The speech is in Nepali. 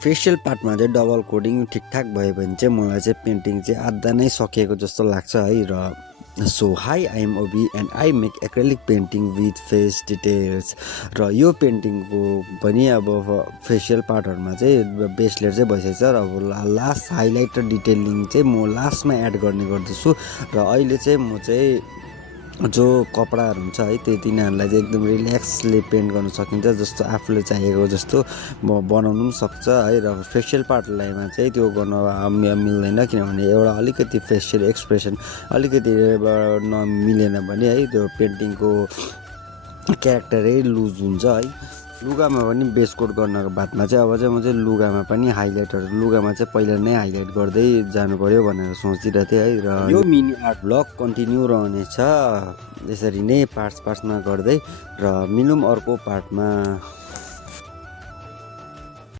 फेसियल पार्टमा चाहिँ डबल कोडिङ ठिकठाक भयो भने चाहिँ मलाई चाहिँ पेन्टिङ चाहिँ आधा नै सकिएको जस्तो लाग्छ है। र so hi I am Obi and I make acrylic painting with face details. र यो पेन्टिङको पनि अब फेसियल पार्टहरूमा चाहिँ बेस लेयर चाहिँ भइसकेको छ। र अब लास्ट हाइलाइट र डिटेलिङ चाहिँ म लास्टमा एड गर्ने गर्दछु। र अहिले चाहिँ म चाहिँ जो कपडाहरू हुन्छ है तिनीहरूलाई चाहिँ एकदम रिल्याक्सले पेन्ट गर्न सकिन्छ, जस्तो आफूले चाहिएको जस्तो बनाउनु पनि सक्छ है। र फेसियल पार्टलाईमा चाहिँ त्यो गर्न मिल्दैन, किनभने एउटा अलिकति फेसियल एक्सप्रेसन अलिकति नमिलेन भने है त्यो पेन्टिङको क्यारेक्टरै लुज हुन्छ है। लुगामा पनि बेस कोट गर्नको बादमा चाहिँ अब चाहिँ म चाहिँ लुगामा पनि लुगामा चाहिँ पहिला नै हाइलाइट गर्दै जानु पर्यो भनेर सोचिरहेको थिएँ है। र यो मिनी आर्ट ब्लग कन्टिन्यू रहनेछ यसरी नै पार्ट्समा गर्दै। र मिलौँ अर्को पार्टमा।